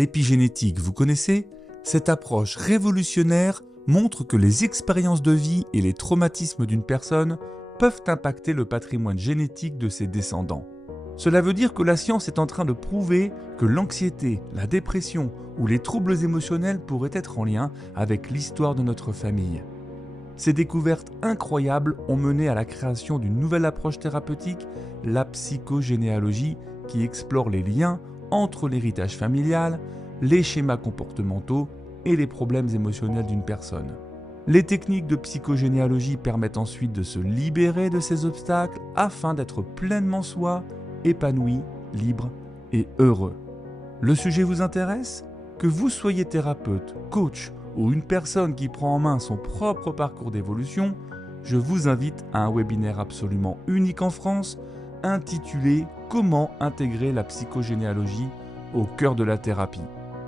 L'épigénétique, vous connaissez? Cette approche révolutionnaire montre que les expériences de vie et les traumatismes d'une personne peuvent impacter le patrimoine génétique de ses descendants. Cela veut dire que la science est en train de prouver que l'anxiété, la dépression ou les troubles émotionnels pourraient être en lien avec l'histoire de notre famille. Ces découvertes incroyables ont mené à la création d'une nouvelle approche thérapeutique, la psychogénéalogie, qui explore les liens entre l'héritage familial, les schémas comportementaux et les problèmes émotionnels d'une personne. Les techniques de psychogénéalogie permettent ensuite de se libérer de ces obstacles afin d'être pleinement soi, épanoui, libre et heureux. Le sujet vous intéresse? Que vous soyez thérapeute, coach ou une personne qui prend en main son propre parcours d'évolution, je vous invite à un webinaire absolument unique en France intitulé « Comment intégrer la psychogénéalogie au cœur de la thérapie ».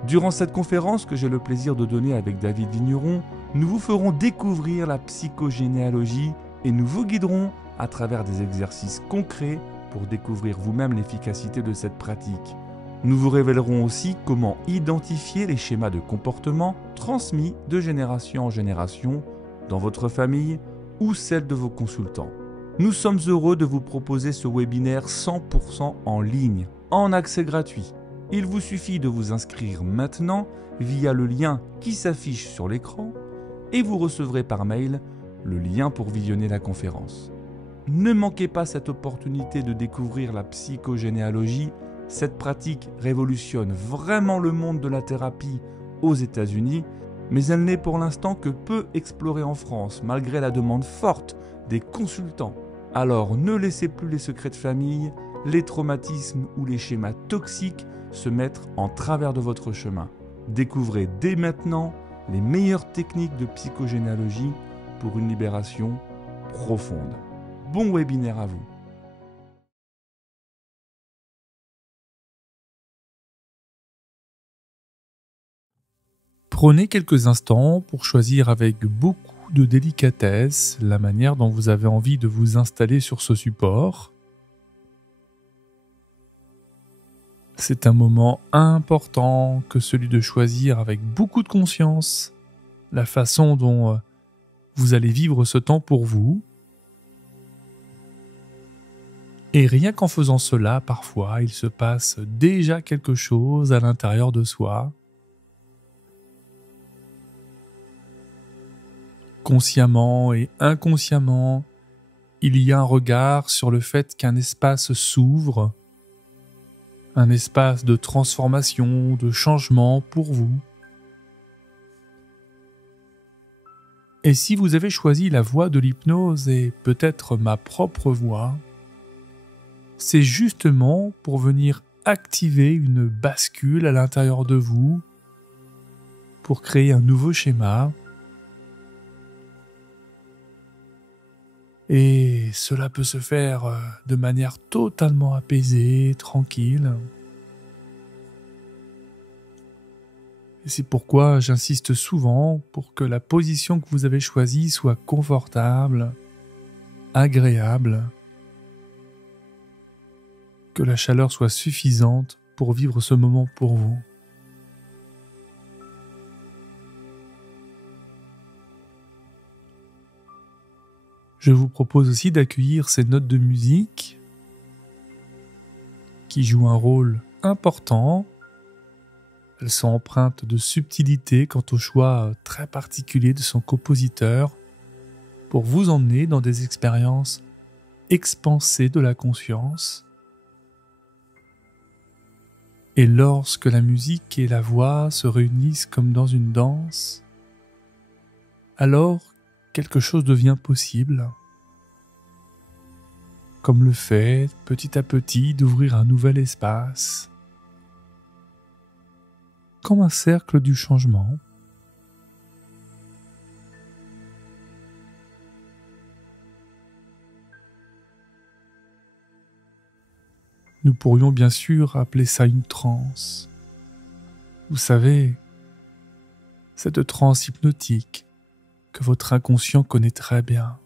Durant cette conférence que j'ai le plaisir de donner avec David Vigneron, nous vous ferons découvrir la psychogénéalogie et nous vous guiderons à travers des exercices concrets pour découvrir vous-même l'efficacité de cette pratique. Nous vous révélerons aussi comment identifier les schémas de comportement transmis de génération en génération dans votre famille ou celle de vos consultants. Nous sommes heureux de vous proposer ce webinaire 100% en ligne, en accès gratuit. Il vous suffit de vous inscrire maintenant via le lien qui s'affiche sur l'écran et vous recevrez par mail le lien pour visionner la conférence. Ne manquez pas cette opportunité de découvrir la psychogénéalogie. Cette pratique révolutionne vraiment le monde de la thérapie aux États-Unis, mais elle n'est pour l'instant que peu explorée en France, malgré la demande forte des consultants. Alors ne laissez plus les secrets de famille, les traumatismes ou les schémas toxiques se mettre en travers de votre chemin. Découvrez dès maintenant les meilleures techniques de psychogénéalogie pour une libération profonde. Bon webinaire à vous. Prenez quelques instants pour choisir avec beaucoup de délicatesse la manière dont vous avez envie de vous installer sur ce support. C'est un moment important que celui de choisir avec beaucoup de conscience la façon dont vous allez vivre ce temps pour vous. Et rien qu'en faisant cela, parfois, il se passe déjà quelque chose à l'intérieur de soi. Consciemment et inconsciemment, il y a un regard sur le fait qu'un espace s'ouvre, un espace de transformation, de changement pour vous. Et si vous avez choisi la voie de l'hypnose et peut-être ma propre voie, c'est justement pour venir activer une bascule à l'intérieur de vous, pour créer un nouveau schéma. Et cela peut se faire de manière totalement apaisée, tranquille. Et c'est pourquoi j'insiste souvent pour que la position que vous avez choisie soit confortable, agréable, que la chaleur soit suffisante pour vivre ce moment pour vous. Je vous propose aussi d'accueillir ces notes de musique qui jouent un rôle important. Elles sont empreintes de subtilité quant au choix très particulier de son compositeur pour vous emmener dans des expériences expansées de la conscience. Et lorsque la musique et la voix se réunissent comme dans une danse, alors quelque chose devient possible, comme le fait petit à petit d'ouvrir un nouvel espace, comme un cercle du changement. Nous pourrions bien sûr appeler ça une transe. Vous savez, cette transe hypnotique que votre inconscient connaît très bien.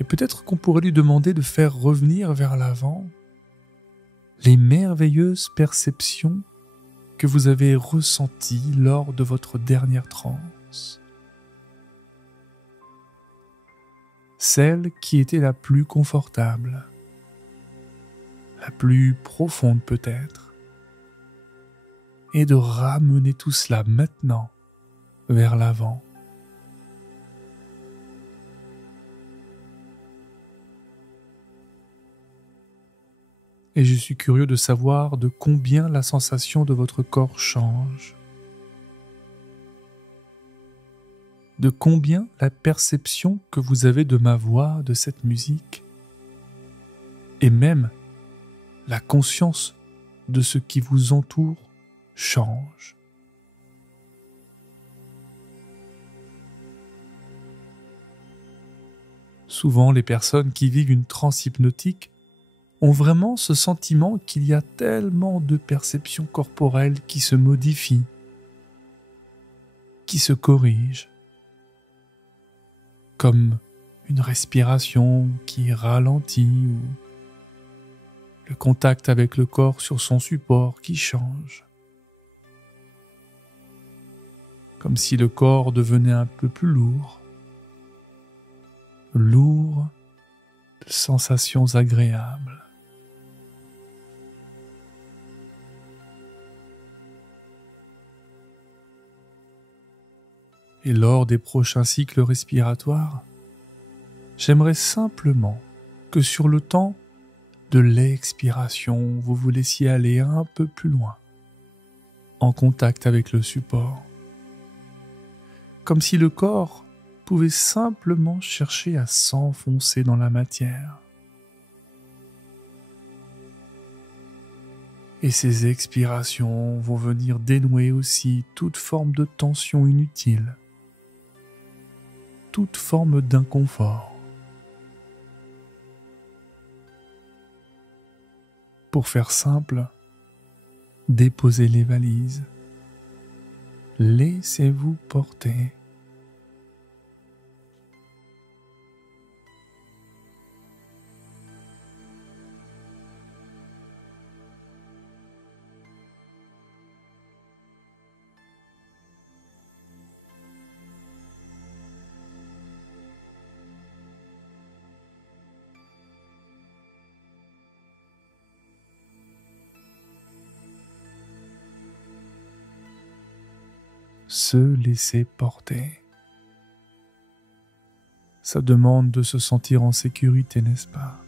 Et peut-être qu'on pourrait lui demander de faire revenir vers l'avant les merveilleuses perceptions que vous avez ressenties lors de votre dernière transe. Celle qui était la plus confortable, la plus profonde peut-être, et de ramener tout cela maintenant vers l'avant. Et je suis curieux de savoir de combien la sensation de votre corps change, de combien la perception que vous avez de ma voix, de cette musique, et même la conscience de ce qui vous entoure change. Souvent, les personnes qui vivent une transe hypnotique ont vraiment ce sentiment qu'il y a tellement de perceptions corporelles qui se modifient, qui se corrigent, comme une respiration qui ralentit ou le contact avec le corps sur son support qui change, comme si le corps devenait un peu plus lourd de sensations agréables. Et lors des prochains cycles respiratoires, j'aimerais simplement que sur le temps de l'expiration, vous vous laissiez aller un peu plus loin, en contact avec le support, comme si le corps pouvait simplement chercher à s'enfoncer dans la matière. Et ces expirations vont venir dénouer aussi toute forme de tension inutile, toute forme d'inconfort. Pour faire simple, déposez les valises. Laissez-vous porter. Se laisser porter. Ça demande de se sentir en sécurité, n'est-ce pas?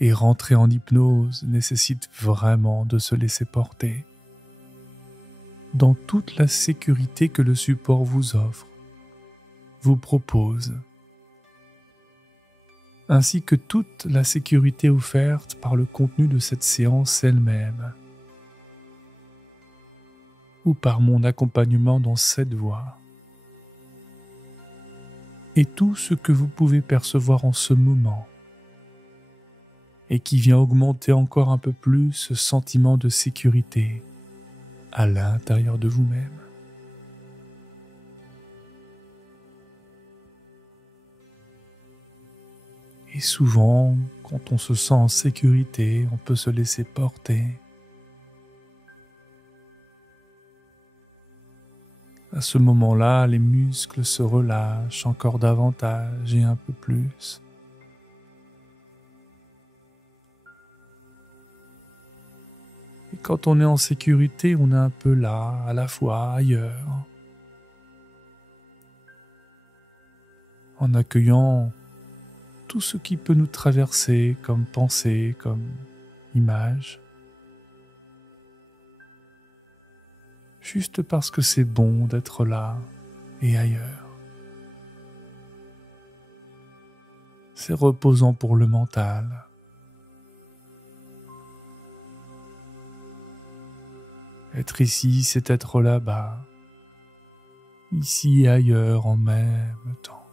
Et rentrer en hypnose nécessite vraiment de se laisser porter dans toute la sécurité que le support vous offre, vous propose, ainsi que toute la sécurité offerte par le contenu de cette séance elle-même, ou par mon accompagnement dans cette voie. Et tout ce que vous pouvez percevoir en ce moment, et qui vient augmenter encore un peu plus ce sentiment de sécurité à l'intérieur de vous-même. Et souvent, quand on se sent en sécurité, on peut se laisser porter. À ce moment-là, les muscles se relâchent encore davantage et un peu plus. Et quand on est en sécurité, on est un peu là, à la fois ailleurs, en accueillant tout ce qui peut nous traverser comme pensée, comme image. Juste parce que c'est bon d'être là et ailleurs. C'est reposant pour le mental. Être ici, c'est être là-bas, ici et ailleurs en même temps.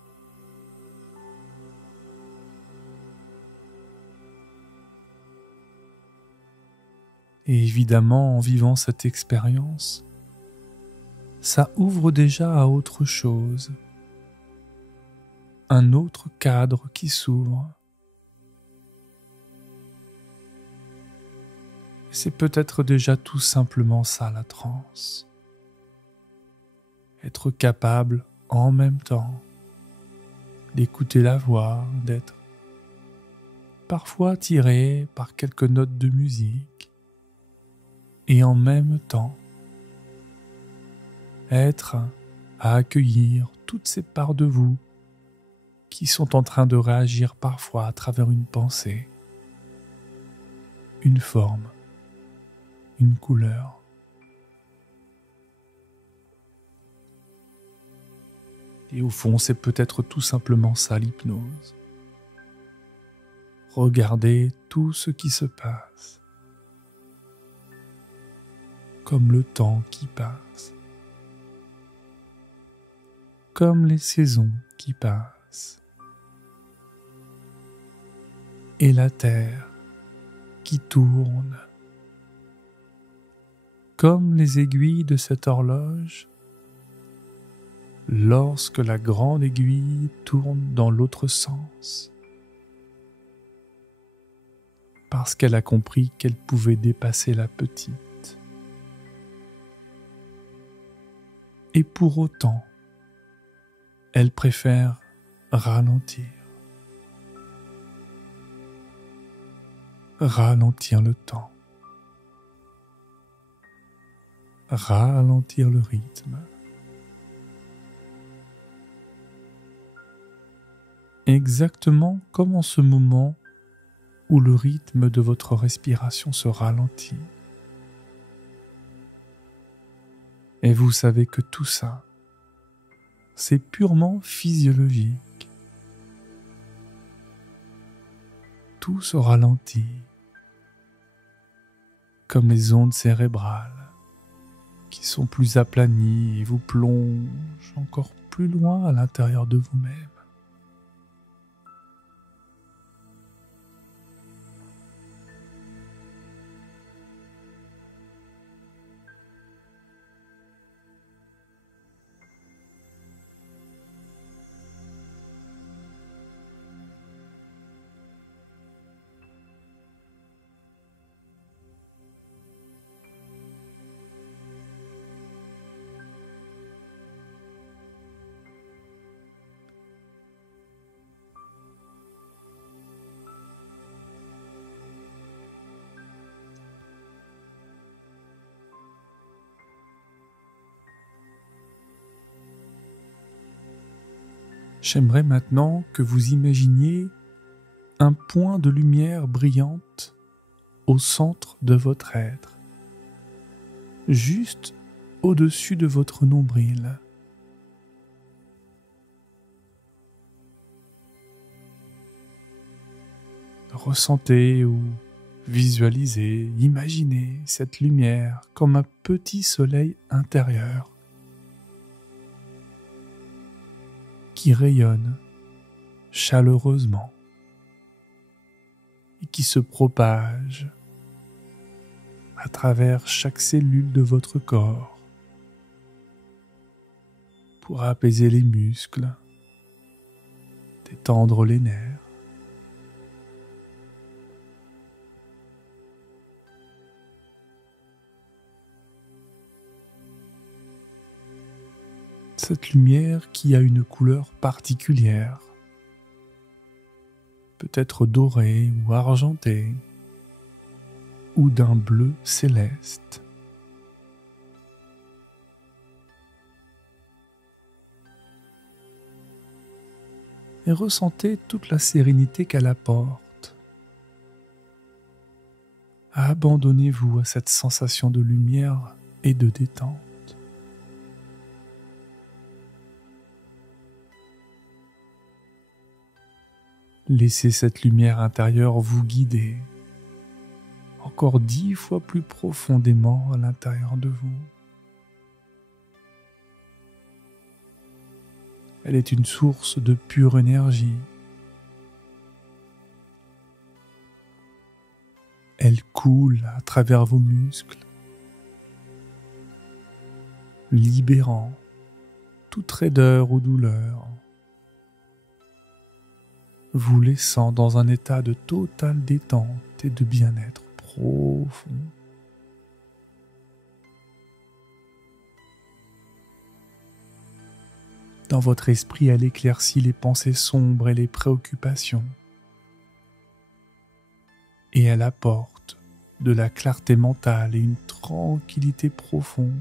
Et évidemment, en vivant cette expérience, ça ouvre déjà à autre chose, un autre cadre qui s'ouvre, C'est peut-être déjà tout simplement ça la transe. Être capable en même temps d'écouter la voix, d'être parfois attiré par quelques notes de musique et en même temps être à accueillir toutes ces parts de vous qui sont en train de réagir parfois à travers une pensée, une forme, une couleur. Et au fond, c'est peut-être tout simplement ça l'hypnose. Regardez tout ce qui se passe, comme le temps qui passe, comme les saisons qui passent, et la terre qui tourne, comme les aiguilles de cette horloge, lorsque la grande aiguille tourne dans l'autre sens, parce qu'elle a compris qu'elle pouvait dépasser la petite. Et pour autant, elle préfère ralentir. Ralentir le temps. Ralentir le rythme. Exactement comme en ce moment où le rythme de votre respiration se ralentit. Et vous savez que tout ça, c'est purement physiologique. Tout se ralentit, comme les ondes cérébrales qui sont plus aplanies et vous plongent encore plus loin à l'intérieur de vous-même. J'aimerais maintenant que vous imaginiez un point de lumière brillante au centre de votre être, juste au-dessus de votre nombril. Ressentez ou visualisez, imaginez cette lumière comme un petit soleil intérieur qui rayonne chaleureusement et qui se propage à travers chaque cellule de votre corps pour apaiser les muscles, détendre les nerfs. Cette lumière qui a une couleur particulière, peut-être dorée ou argentée, ou d'un bleu céleste. Et ressentez toute la sérénité qu'elle apporte. Abandonnez-vous à cette sensation de lumière et de détente. Laissez cette lumière intérieure vous guider encore 10 fois plus profondément à l'intérieur de vous. Elle est une source de pure énergie. Elle coule à travers vos muscles, libérant toute raideur ou douleur, vous laissant dans un état de totale détente et de bien-être profond. Dans votre esprit, elle éclaircit les pensées sombres et les préoccupations. Et elle apporte de la clarté mentale et une tranquillité profonde.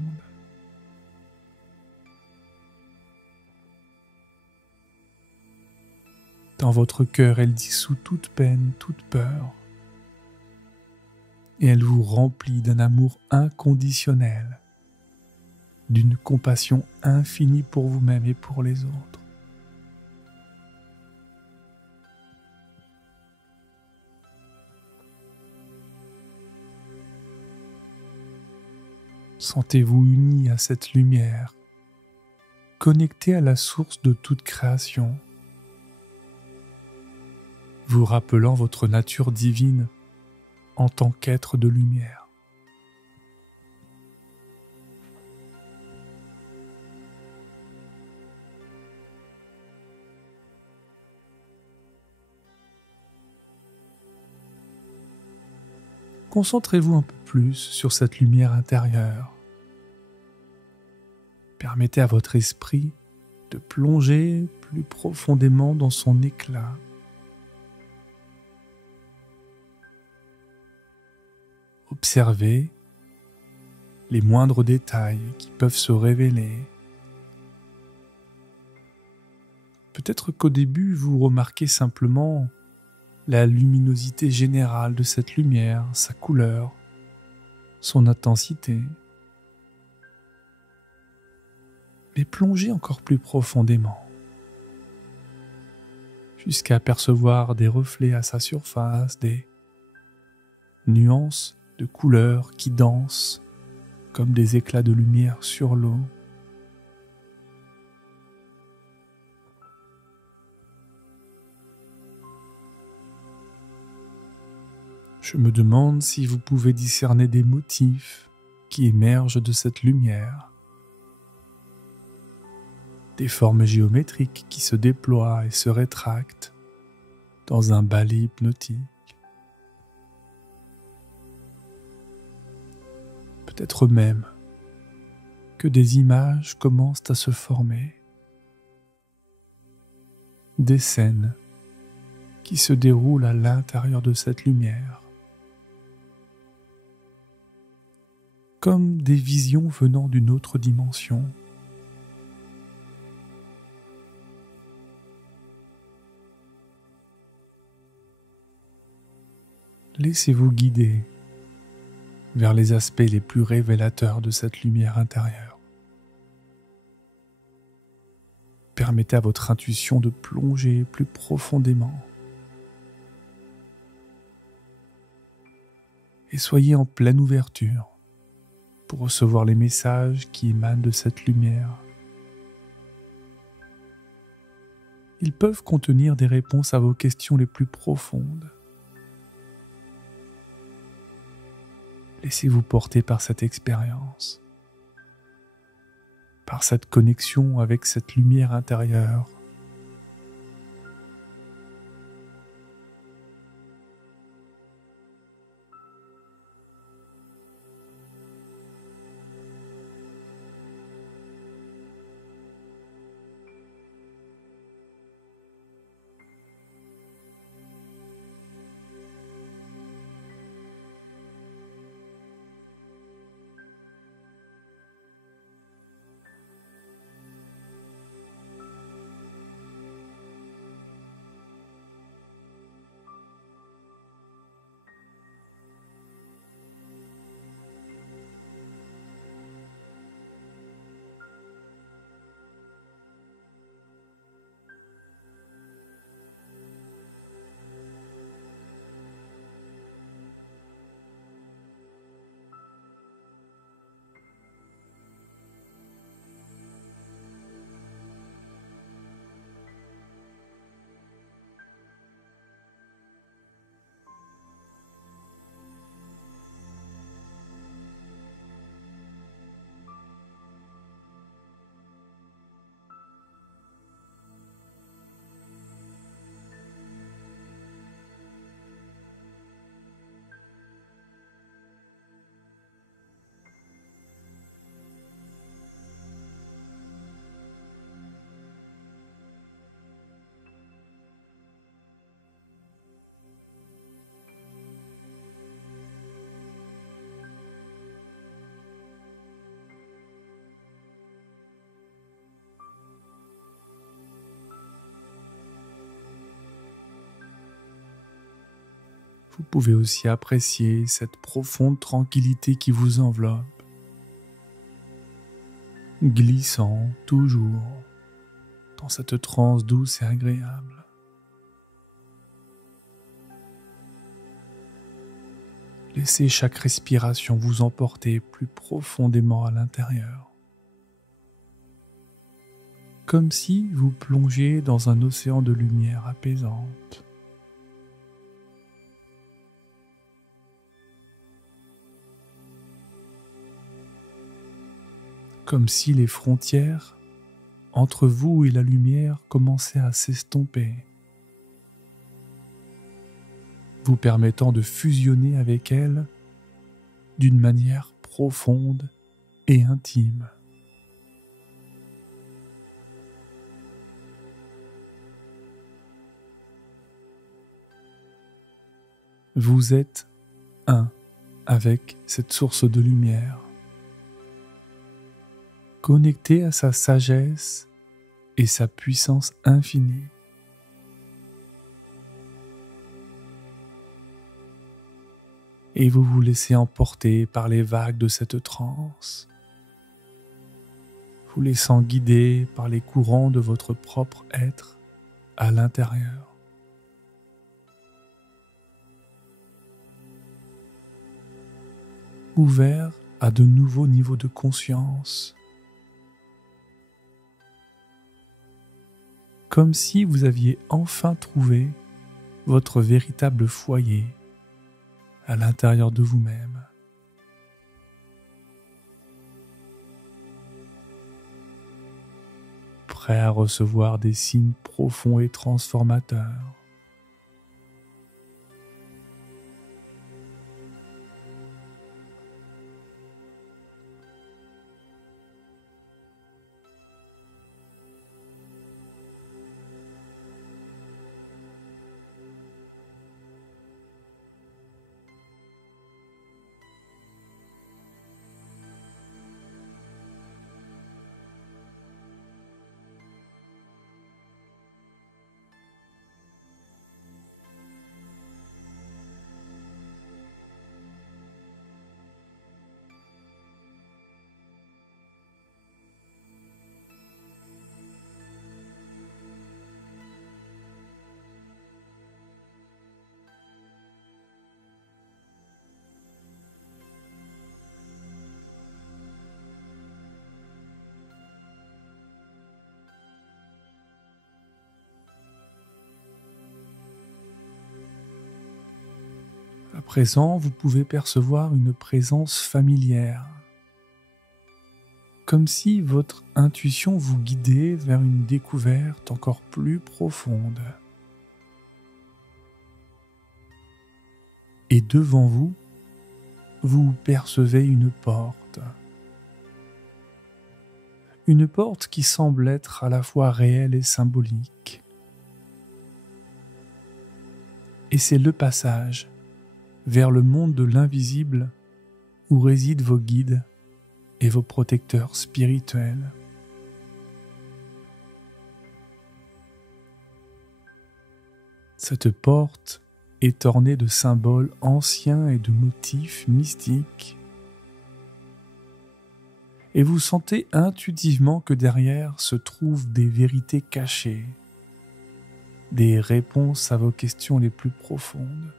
Dans votre cœur, elle dissout toute peine, toute peur. Et elle vous remplit d'un amour inconditionnel, d'une compassion infinie pour vous-même et pour les autres. Sentez-vous uni à cette lumière, connecté à la source de toute création, vous rappelant votre nature divine en tant qu'être de lumière. Concentrez-vous un peu plus sur cette lumière intérieure. Permettez à votre esprit de plonger plus profondément dans son éclat. Observez les moindres détails qui peuvent se révéler. Peut-être qu'au début, vous remarquez simplement la luminosité générale de cette lumière, sa couleur, son intensité. Mais plongez encore plus profondément, jusqu'à apercevoir des reflets à sa surface, des nuances de couleurs qui dansent comme des éclats de lumière sur l'eau. Je me demande si vous pouvez discerner des motifs qui émergent de cette lumière, des formes géométriques qui se déploient et se rétractent dans un balai hypnotique. Peut-être même que des images commencent à se former, des scènes qui se déroulent à l'intérieur de cette lumière, comme des visions venant d'une autre dimension. Laissez-vous guider vers les aspects les plus révélateurs de cette lumière intérieure. Permettez à votre intuition de plonger plus profondément. Et soyez en pleine ouverture pour recevoir les messages qui émanent de cette lumière. Ils peuvent contenir des réponses à vos questions les plus profondes. Laissez-vous porter par cette expérience, par cette connexion avec cette lumière intérieure. Vous pouvez aussi apprécier cette profonde tranquillité qui vous enveloppe, glissant toujours dans cette transe douce et agréable. Laissez chaque respiration vous emporter plus profondément à l'intérieur, comme si vous plongiez dans un océan de lumière apaisante. Comme si les frontières entre vous et la lumière commençaient à s'estomper, vous permettant de fusionner avec elle d'une manière profonde et intime. Vous êtes un avec cette source de lumière, connecté à sa sagesse et sa puissance infinie. Et vous vous laissez emporter par les vagues de cette transe, vous laissant guider par les courants de votre propre être à l'intérieur. Ouvert à de nouveaux niveaux de conscience, comme si vous aviez enfin trouvé votre véritable foyer à l'intérieur de vous-même. Prêt à recevoir des signes profonds et transformateurs. À présent, vous pouvez percevoir une présence familière, comme si votre intuition vous guidait vers une découverte encore plus profonde. Et devant vous, vous percevez une porte qui semble être à la fois réelle et symbolique. Et c'est le passage vers le monde de l'invisible où résident vos guides et vos protecteurs spirituels. Cette porte est ornée de symboles anciens et de motifs mystiques. Et vous sentez intuitivement que derrière se trouvent des vérités cachées, des réponses à vos questions les plus profondes.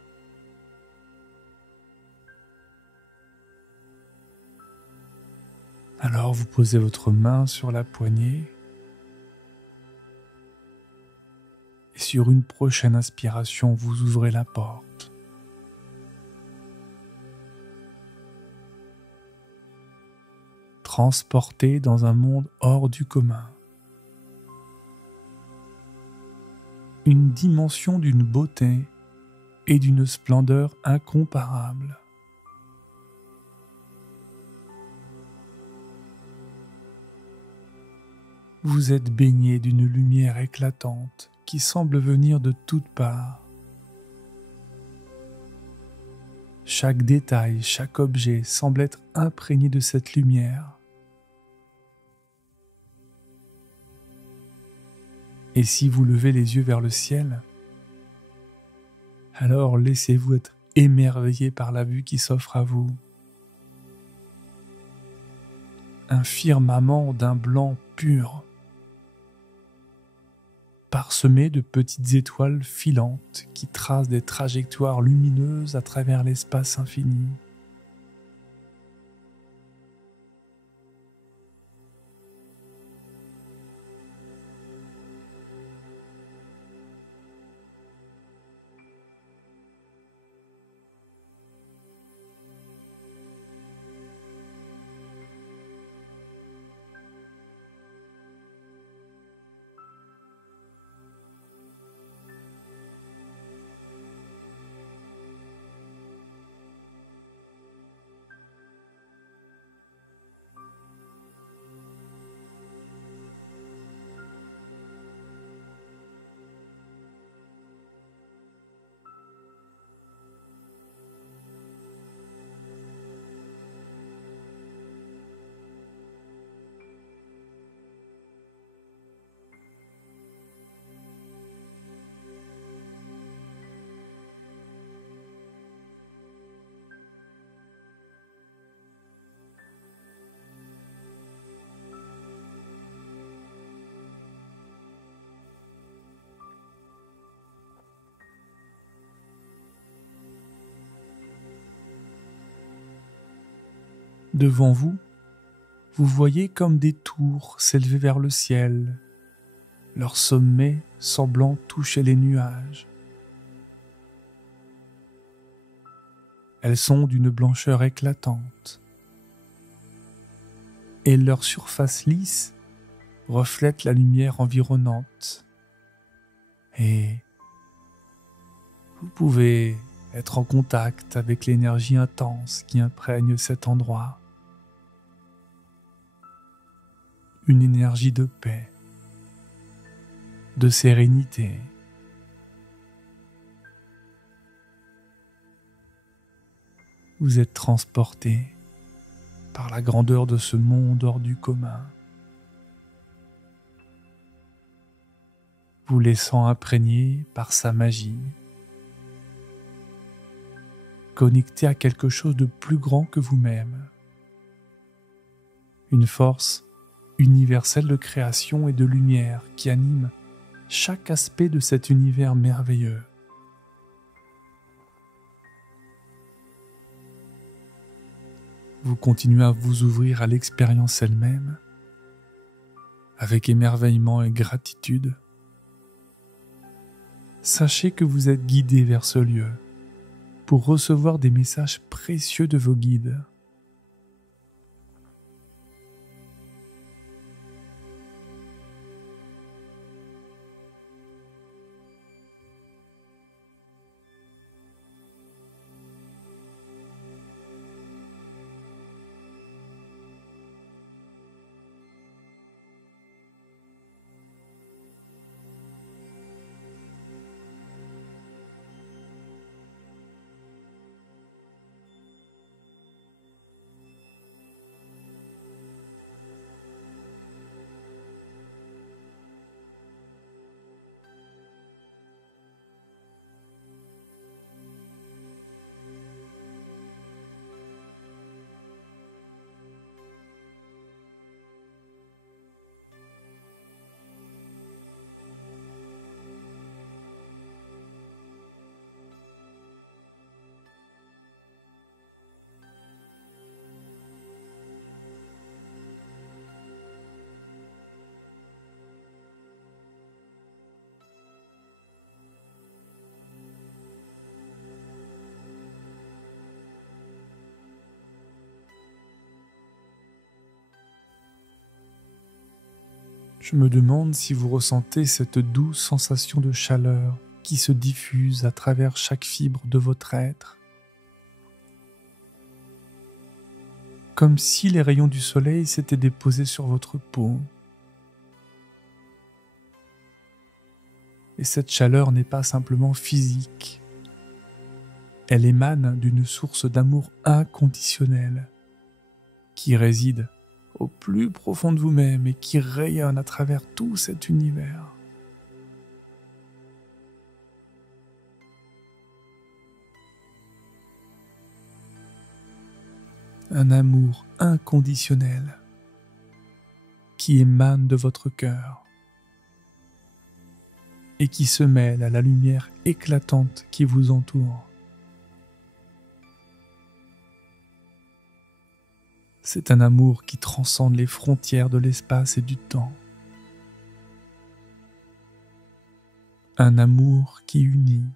Alors vous posez votre main sur la poignée et sur une prochaine inspiration, vous ouvrez la porte. Transporté dans un monde hors du commun. Une dimension d'une beauté et d'une splendeur incomparables. Vous êtes baigné d'une lumière éclatante qui semble venir de toutes parts. Chaque détail, chaque objet semble être imprégné de cette lumière. Et si vous levez les yeux vers le ciel, alors laissez-vous être émerveillé par la vue qui s'offre à vous. Un firmament d'un blanc pur, parsemé de petites étoiles filantes qui tracent des trajectoires lumineuses à travers l'espace infini. Devant vous, vous voyez comme des tours s'élever vers le ciel, leur sommet semblant toucher les nuages. Elles sont d'une blancheur éclatante, et leur surface lisse reflète la lumière environnante. Et vous pouvez être en contact avec l'énergie intense qui imprègne cet endroit. Une énergie de paix, de sérénité. Vous êtes transporté par la grandeur de ce monde hors du commun, vous laissant imprégner par sa magie, connecté à quelque chose de plus grand que vous-même, une force universelle de création et de lumière qui anime chaque aspect de cet univers merveilleux. Vous continuez à vous ouvrir à l'expérience elle-même, avec émerveillement et gratitude. Sachez que vous êtes guidé vers ce lieu pour recevoir des messages précieux de vos guides. Je me demande si vous ressentez cette douce sensation de chaleur qui se diffuse à travers chaque fibre de votre être. Comme si les rayons du soleil s'étaient déposés sur votre peau. Et cette chaleur n'est pas simplement physique. Elle émane d'une source d'amour inconditionnel qui réside au plus profond de vous-même et qui rayonne à travers tout cet univers. un amour inconditionnel qui émane de votre cœur et qui se mêle à la lumière éclatante qui vous entoure. C'est un amour qui transcende les frontières de l'espace et du temps. Un amour qui unit.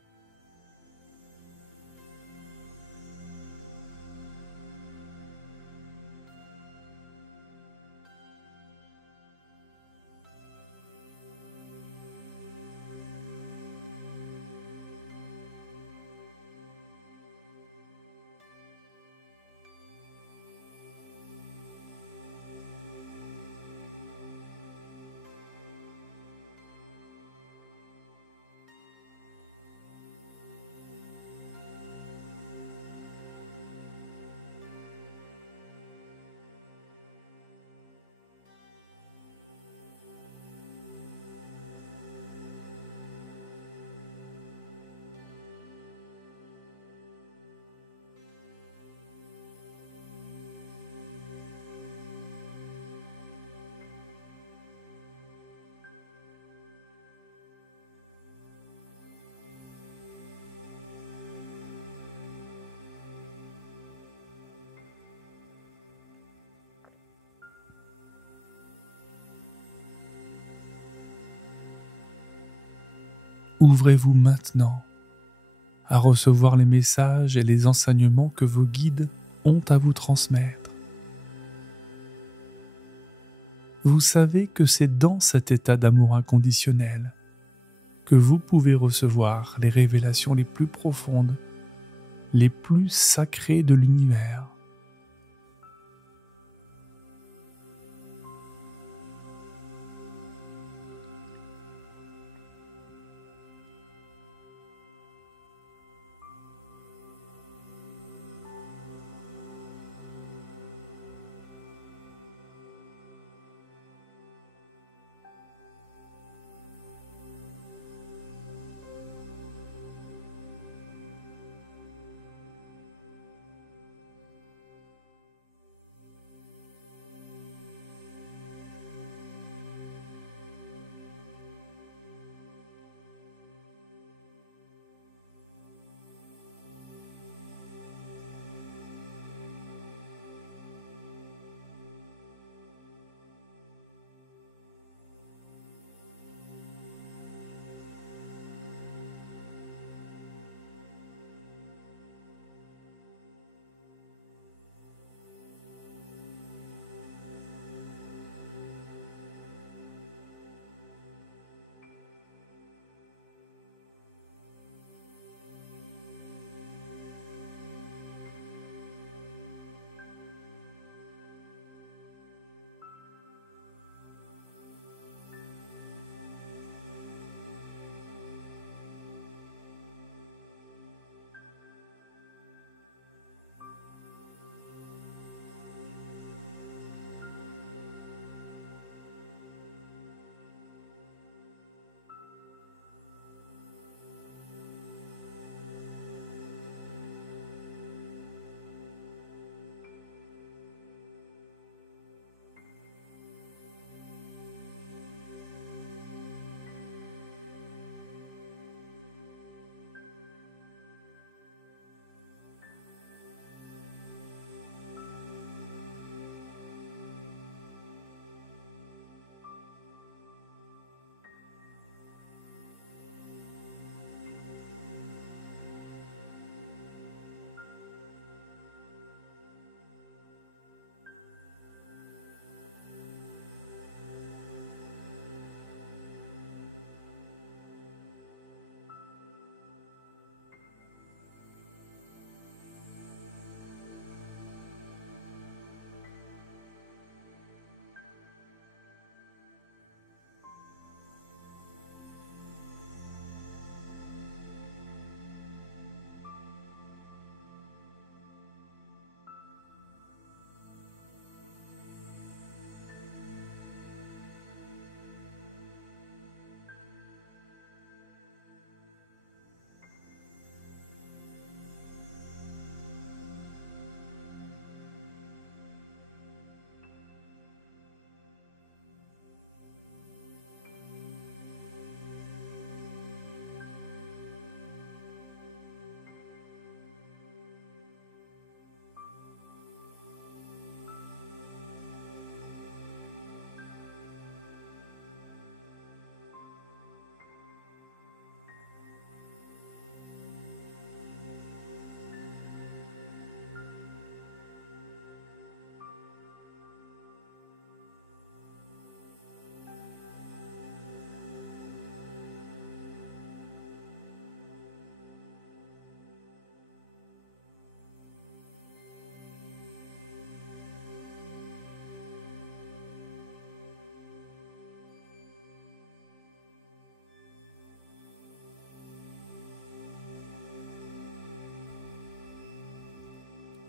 Ouvrez-vous maintenant à recevoir les messages et les enseignements que vos guides ont à vous transmettre. Vous savez que c'est dans cet état d'amour inconditionnel que vous pouvez recevoir les révélations les plus profondes, les plus sacrées de l'univers.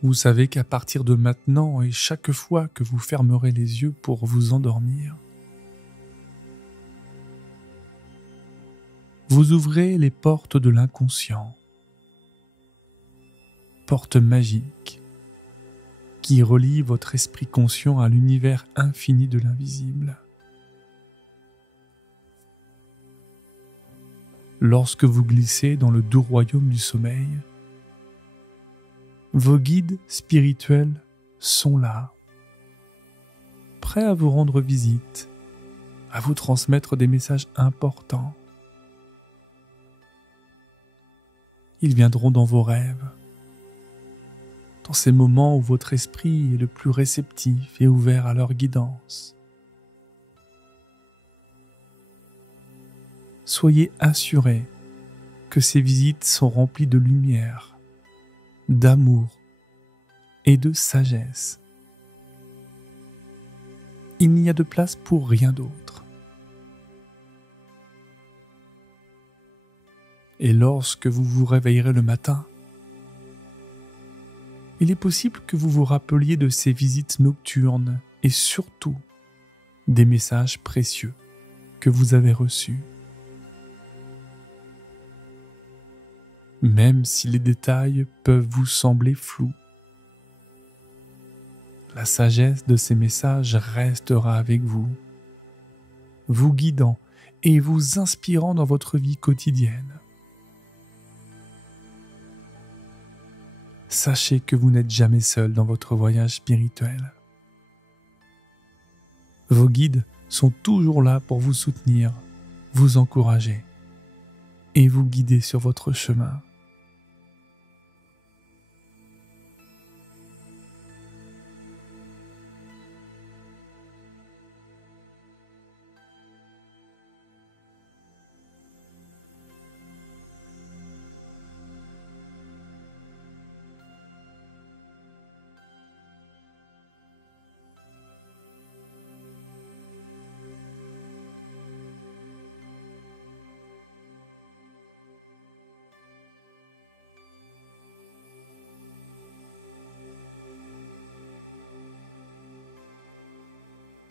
Vous savez qu'à partir de maintenant et chaque fois que vous fermerez les yeux pour vous endormir, vous ouvrez les portes de l'inconscient, portes magiques qui relient votre esprit conscient à l'univers infini de l'invisible. Lorsque vous glissez dans le doux royaume du sommeil, vos guides spirituels sont là, prêts à vous rendre visite, à vous transmettre des messages importants. Ils viendront dans vos rêves, dans ces moments où votre esprit est le plus réceptif et ouvert à leur guidance. Soyez assurés que ces visites sont remplies de lumière, d'amour et de sagesse. Il n'y a de place pour rien d'autre. Et lorsque vous vous réveillerez le matin, il est possible que vous vous rappeliez de ces visites nocturnes et surtout des messages précieux que vous avez reçus. Même si les détails peuvent vous sembler flous, la sagesse de ces messages restera avec vous, vous guidant et vous inspirant dans votre vie quotidienne. Sachez que vous n'êtes jamais seul dans votre voyage spirituel. Vos guides sont toujours là pour vous soutenir, vous encourager et vous guider sur votre chemin.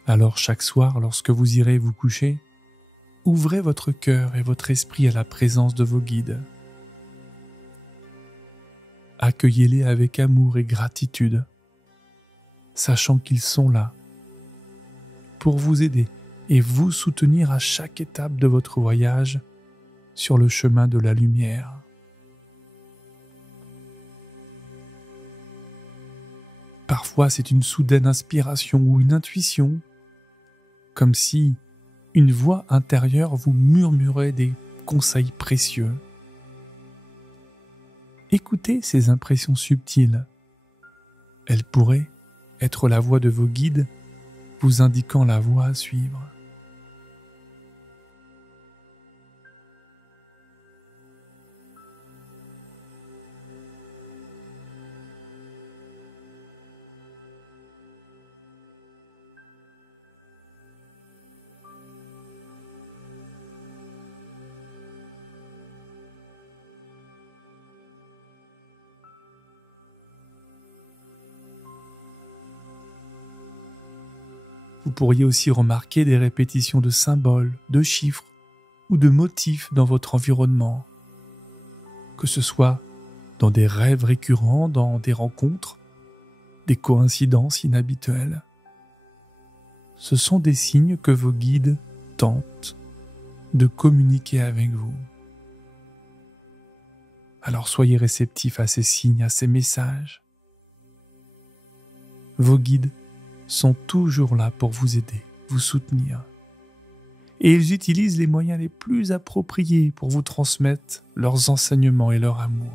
Alors chaque soir, lorsque vous irez vous coucher, ouvrez votre cœur et votre esprit à la présence de vos guides. Accueillez-les avec amour et gratitude, sachant qu'ils sont là pour vous aider et vous soutenir à chaque étape de votre voyage sur le chemin de la lumière. Parfois, c'est une soudaine inspiration ou une intuition, comme si une voix intérieure vous murmurait des conseils précieux. Écoutez ces impressions subtiles. Elles pourraient être la voix de vos guides vous indiquant la voie à suivre. Vous pourriez aussi remarquer des répétitions de symboles, de chiffres ou de motifs dans votre environnement, que ce soit dans des rêves récurrents, dans des rencontres, des coïncidences inhabituelles. Ce sont des signes que vos guides tentent de communiquer avec vous. Alors soyez réceptifs à ces signes, à ces messages. Vos guides sont toujours là pour vous aider, vous soutenir. Et ils utilisent les moyens les plus appropriés pour vous transmettre leurs enseignements et leur amour.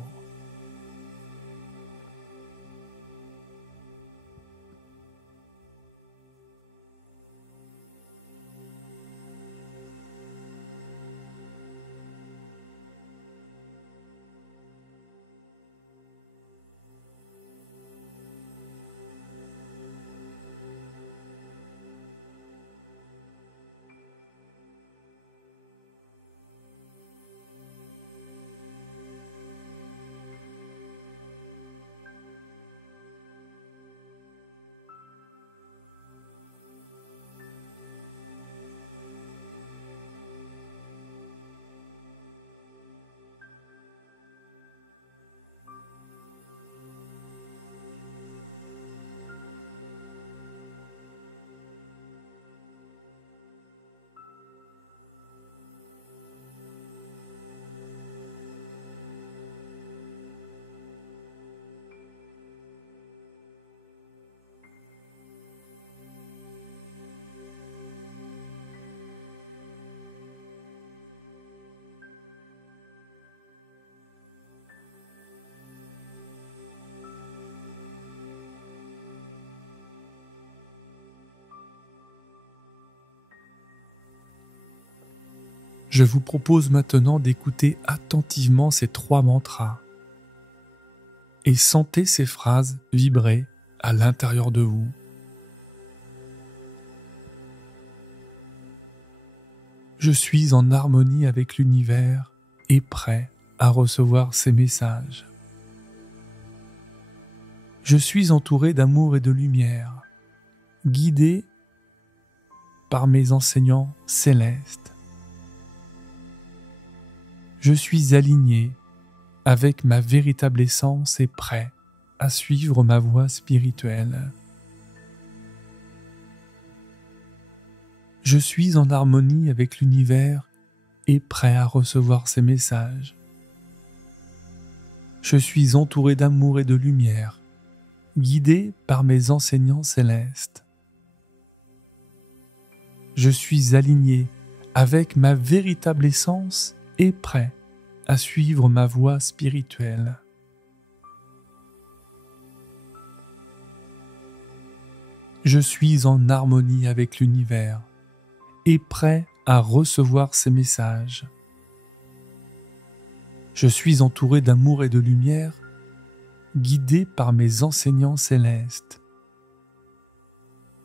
Je vous propose maintenant d'écouter attentivement ces 3 mantras et sentez ces phrases vibrer à l'intérieur de vous. Je suis en harmonie avec l'univers et prêt à recevoir ces messages. Je suis entouré d'amour et de lumière, guidé par mes enseignants célestes. Je suis aligné avec ma véritable essence et prêt à suivre ma voie spirituelle. Je suis en harmonie avec l'univers et prêt à recevoir ces messages. Je suis entouré d'amour et de lumière, guidé par mes enseignants célestes. Je suis aligné avec ma véritable essence et prêt à suivre ma voie spirituelle. Je suis en harmonie avec l'univers et prêt à recevoir ces messages. Je suis entouré d'amour et de lumière, guidé par mes enseignants célestes.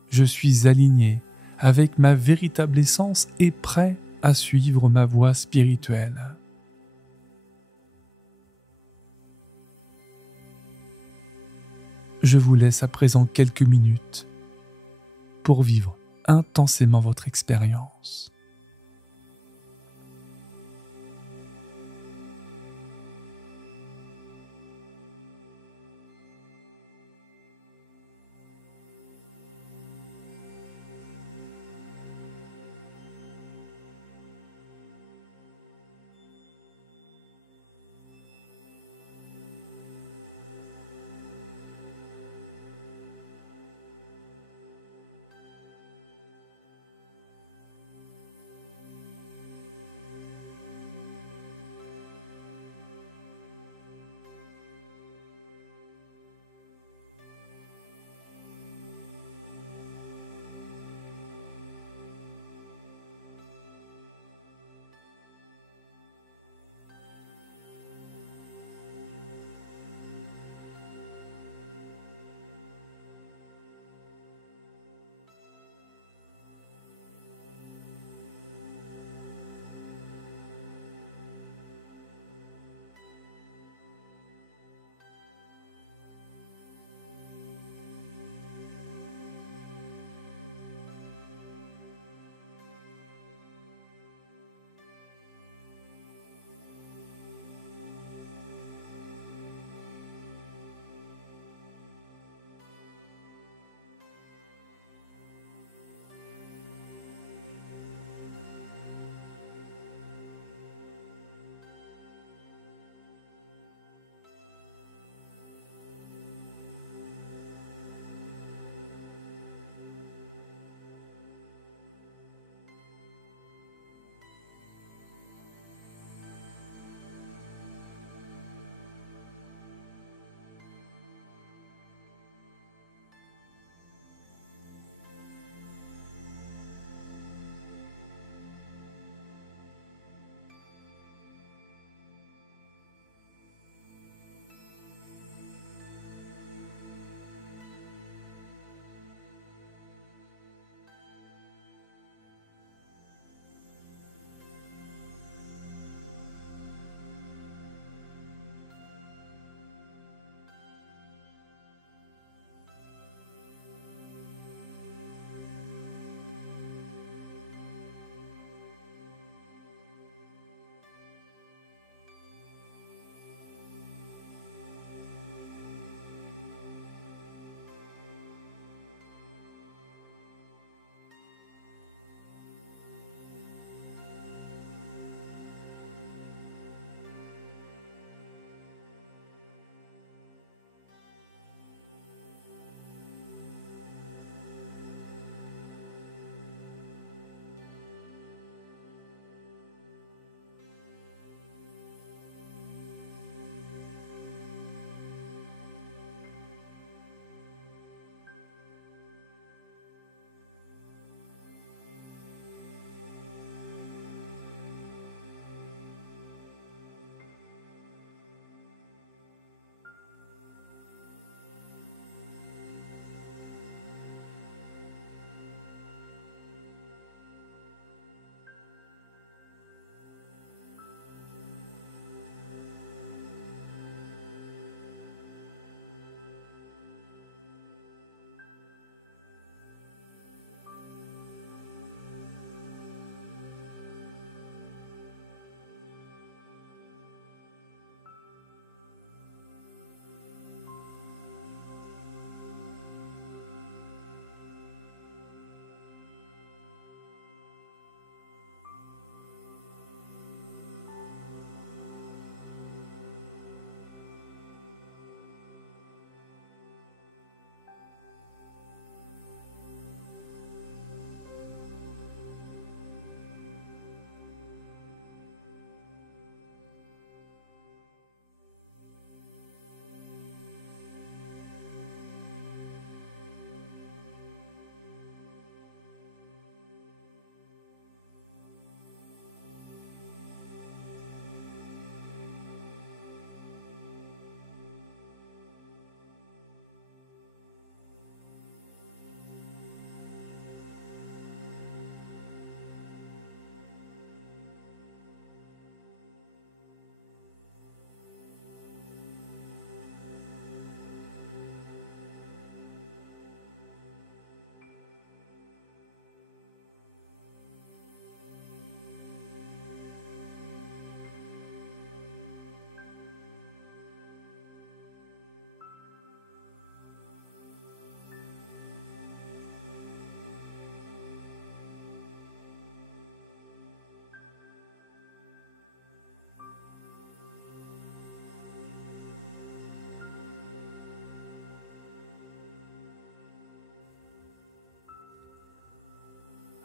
Je suis aligné avec ma véritable essence et prêt à suivre ma voie spirituelle. Je vous laisse à présent quelques minutes pour vivre intensément votre expérience.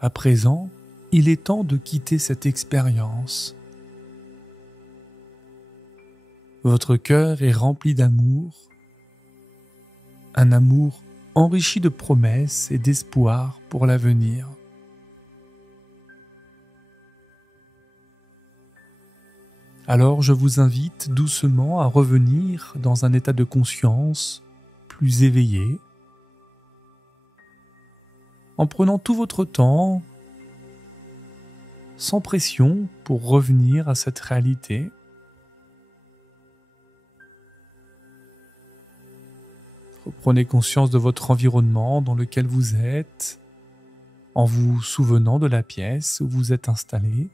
À présent, il est temps de quitter cette expérience. Votre cœur est rempli d'amour, un amour enrichi de promesses et d'espoir pour l'avenir. Alors je vous invite doucement à revenir dans un état de conscience plus éveillé, en prenant tout votre temps, sans pression, pour revenir à cette réalité. Reprenez conscience de votre environnement dans lequel vous êtes, en vous souvenant de la pièce où vous êtes installé.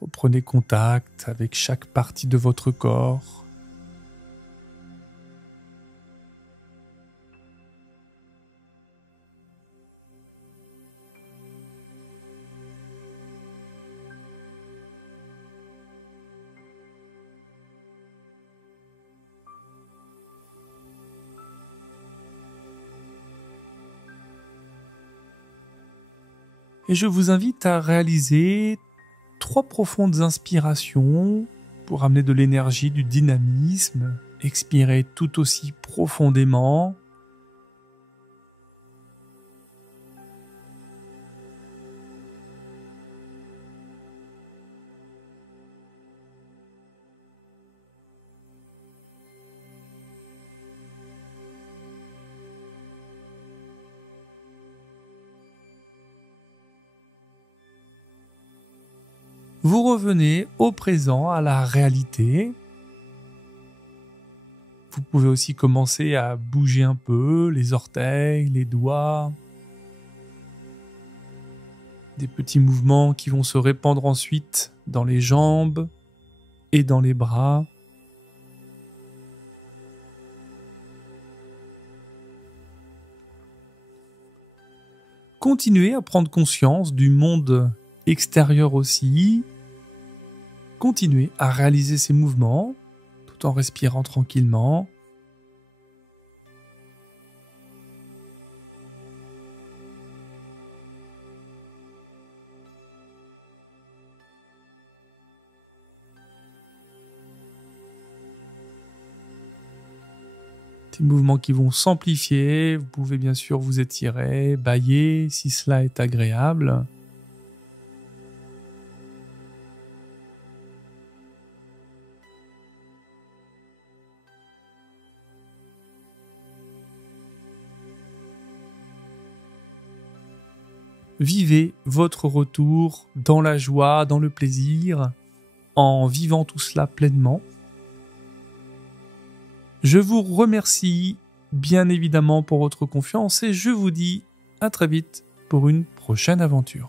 Reprenez contact avec chaque partie de votre corps. Et je vous invite à réaliser 3 profondes inspirations pour amener de l'énergie, du dynamisme. Expirez tout aussi profondément. Vous revenez au présent, à la réalité. Vous pouvez aussi commencer à bouger un peu les orteils, les doigts. Des petits mouvements qui vont se répandre ensuite dans les jambes et dans les bras. Continuez à prendre conscience du monde extérieur aussi. Continuez à réaliser ces mouvements tout en respirant tranquillement. Des mouvements qui vont s'amplifier. Vous pouvez bien sûr vous étirer, bâiller si cela est agréable. Vivez votre retour dans la joie, dans le plaisir, en vivant tout cela pleinement. Je vous remercie bien évidemment pour votre confiance et je vous dis à très vite pour une prochaine aventure.